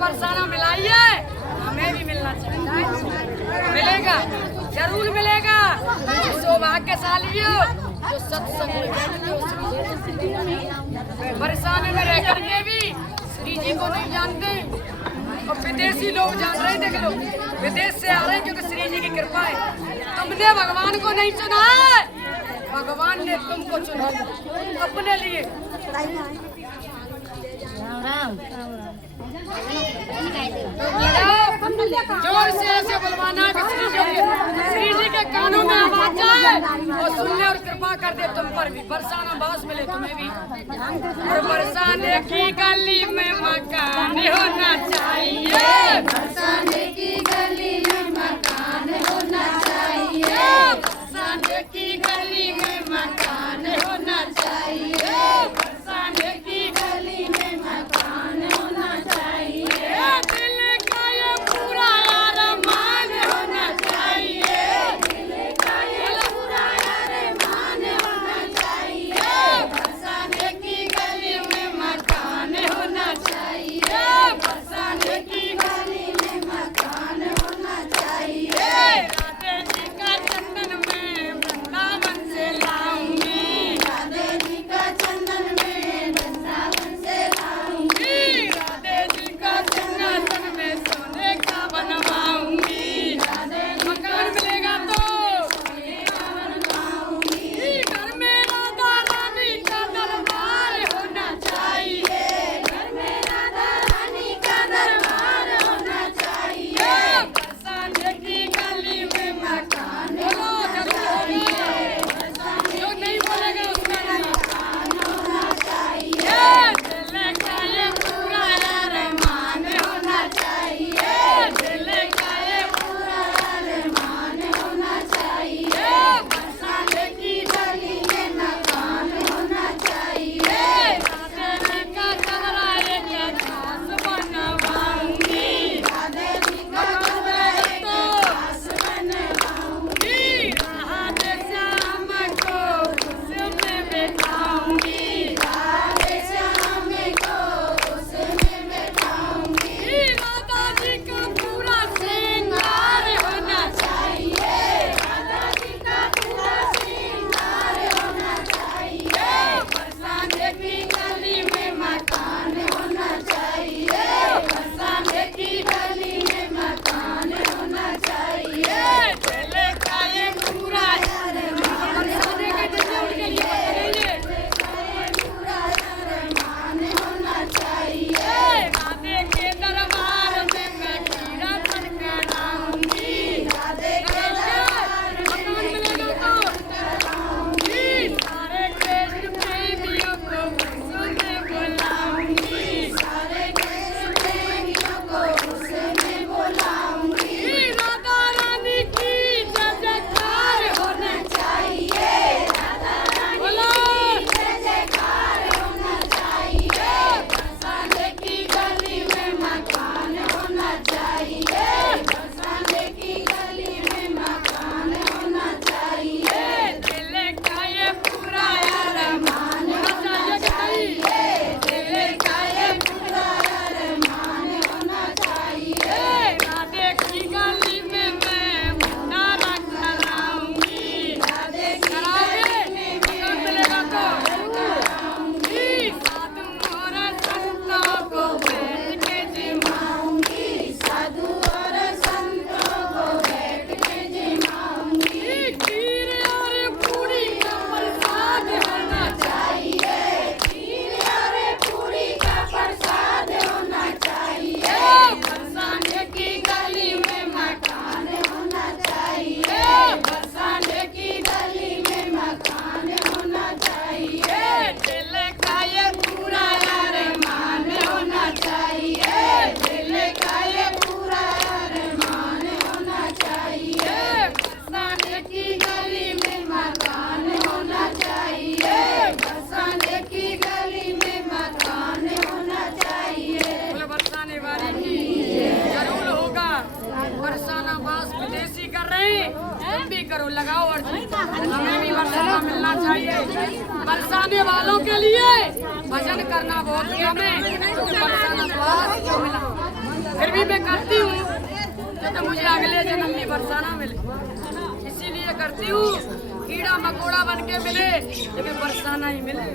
बरसाना मिलाइए, हमें भी मिलना चाहिए। मिलेगा, जरूर मिलेगा। सौभाग्यशाली हो जो सत्संग में बैठते हो। बरसाने में रह करके भी श्री जी को नहीं जानते, और विदेशी लोग जान रहे। देख लो, विदेश से आ रहे हैं क्योंकि श्री जी की कृपा है। तुमने भगवान को नहीं चुना है, भगवान ने तुमको चुना अपने लिए। जोर से ऐसे बुलवाना कि श्री जी के कानों में आवाज जाए और सुन ले और कृपा कर दे तुम पर भी। बरसाना बास मिले तुम्हें भी। और बरसाने की गली में मकान होना चाहिए, बरसाने की गली में मकान होना चाहिए, बरसाने की गली में मकान होना चाहिए, बरसाने की गली में मकान होना चाहिए, दिल का ये पूरा अरमान होना चाहिए, दिल का ये पूरा अरमान होना चाहिए, बरसाने की गली में मकान होना चाहिए, बरसाने की गली में मकान होना चाहिए, राधे जी का चंदन में वृंदावन से लाऊंगी, राधे जी का चंदन में वृंदावन से लाऊंगी, राधे जी का सिंहासन में सोने का बनवाऊंगी। मकान मिलेगा तो घर में राधा रानी का दरबार होना चाहिए, घर में राधा रानी का दरबार होना चाहिए, बरसाने की गली में मकान बोलो जरूर, जो नहीं बोलेगा उसका नहीं। होना चाहिए, दिल का ये पूरा अरमान होना चाहिए, दिल का ये पूरा अरमान होना चाहिए, बरसाने की गली में मकान होना चाहिए, राधे जी का कमरा एक खास बनवाऊंगी, राधे जी का कमरा एक खास बनवाऊंगी, राधे श्याम को उसमें बैठाऊंगी, राधे श्याम को उसमें बैठाऊंगी, राधा जी का पूरा श्रृंगार होना चाहिए, राधा जी का पूरा श्रृंगार होना चाहिए, बरसाने की गली में मकान होना चाहिए, बरसाने की गली में मकान होना चाहिए, दिल का ये पूरा बरसाने के जरूर के लिए पूरा अरमान होना चाहिए, राधे के दरबार में मैं कीर्तन कराऊंगी, राधे के दरबार मकान मिलेगा तो सारे कृष्ण प्रेमियों को उसमें बुलाऊंगी, सारे कृष्ण प्रेमियों को उसमें बुलाऊंगी, राधा रानी की जय जयकार होना चाहिए, राधा रानी बोलो जय जयकार होना चाहिए, बरसाने की गली में मकान होना चाहिए, बरसाने की गली में मकान होना चाहिए, दिल का ये पूरा अरमान होना चाहिए, दिल का ये पूरा अरमान होना चाहिए, राधे की गली में मैं मुन्नारा कराऊंगी, राधे की कराओगे मकान मिलेगा तो कराऊंगी, साधु और संतों को बैठ के जिमाऊंगी, साधु और संतों को बैठ के जिमाऊंगी, खीर और पूरी का प्रसाद होना चाहिए, खीर और पूरी का प्रसाद होना चाहिए, बरसाने की गली में मकान होना चाहिए, बरसाने की गली में मकान होना चाहिए, दिल का ये पूरा अरमान होना चाहिए, दिल का ये पूरा अरमान होना चाहिए, बरसाने की गली में मकान होना चाहिए, बरसाने की गली में मकान होना चाहिए, बोले बरसाने वाली की जरूर होगा। बरसाना बास विदेशी कर रहे हैं, तुम भी करो, लगाओ और हमें भी बरसाना मिलना चाहिए। बरसाने वालों के लिए भजन करना बहुत कम है, क्योंकि बरसाना बास जो मिला अगले जन्म में बरसाना मिले। इसीलिए करती हूँ कीड़ा मकोड़ा बन के मिले, लेकिन बरसाना ही मिले।